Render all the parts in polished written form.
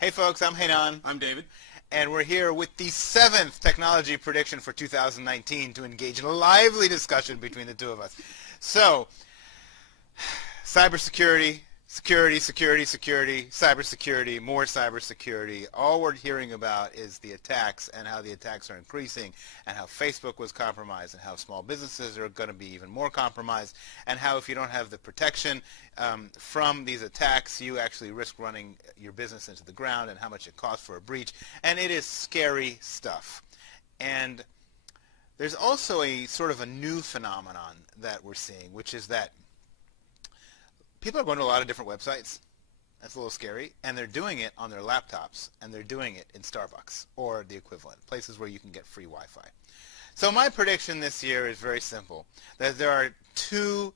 Hey folks, I'm Hainan, I'm David. and we're here with the 7th technology prediction for 2019 to engage in a lively discussion between the two of us. So, cybersecurity, cybersecurity, more cybersecurity. All we're hearing about is the attacks and how the attacks are increasing and how Facebook was compromised and how small businesses are going to be even more compromised and how if you don't have the protection from these attacks, you actually risk running your business into the ground and how much it costs for a breach. And it is scary stuff. And there's also a sort of a new phenomenon that we're seeing, which is that people are going to a lot of different websites. That's a little scary. And they're doing it on their laptops. And they're doing it in Starbucks or the equivalent, places where you can get free Wi-Fi. So my prediction this year is very simple, that there are two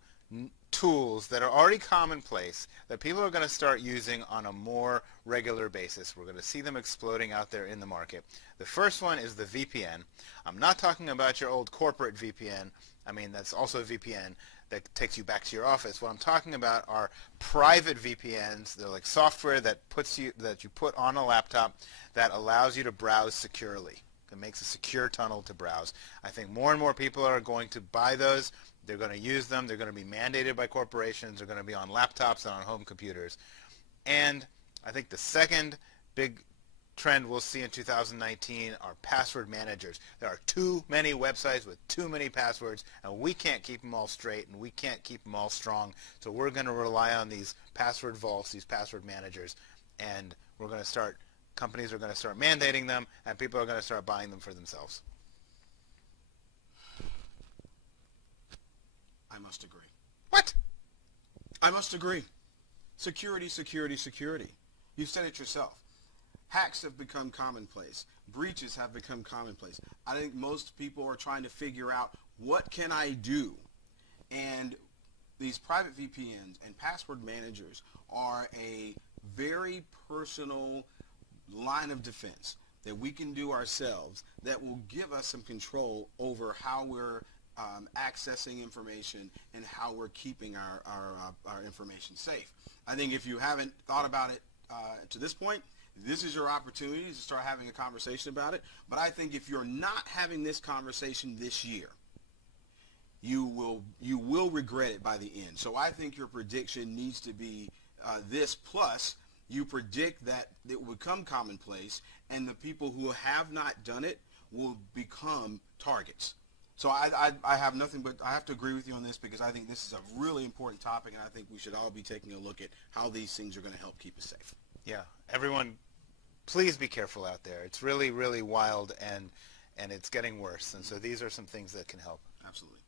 tools that are already commonplace that people are going to start using on a more regular basis. We're going to see them exploding out there in the market. The first one is the VPN. I'm not talking about your old corporate VPN. I mean, that's also a VPN that takes you back to your office. What I'm talking about are private VPNs. They're like software that you put on a laptop that allows you to browse securely. It makes a secure tunnel to browse. I think more and more people are going to buy those. They're going to use them. They're going to be mandated by corporations. They're going to be on laptops and on home computers. And I think the second big trend we'll see in 2019 are password managers. There are too many websites with too many passwords, and we can't keep them all straight, and we can't keep them all strong. So we're going to rely on these password vaults, these password managers, and we're going to start, companies are going to start mandating them, and people are going to start buying them for themselves. I must agree. What? I must agree. Security, security, security. You've said it yourself. Hacks have become commonplace. Breaches have become commonplace. I think most people are trying to figure out, what can I do? And these private VPNs and password managers are a very personal line of defense that we can do ourselves that will give us some control over how we're accessing information and how we're keeping our information safe. I think if you haven't thought about it to this point, this is your opportunity to start having a conversation about it. But I think if you're not having this conversation this year, you will regret it by the end. So I think your prediction needs to be this, plus you predict that it will become commonplace and the people who have not done it will become targets. So I have nothing but I have to agree with you on this, because I think this is a really important topic, and I think we should all be taking a look at how these things are going to help keep us safe. Yeah, everyone, please be careful out there. It's really, really wild, and it's getting worse. And so these are some things that can help. Absolutely.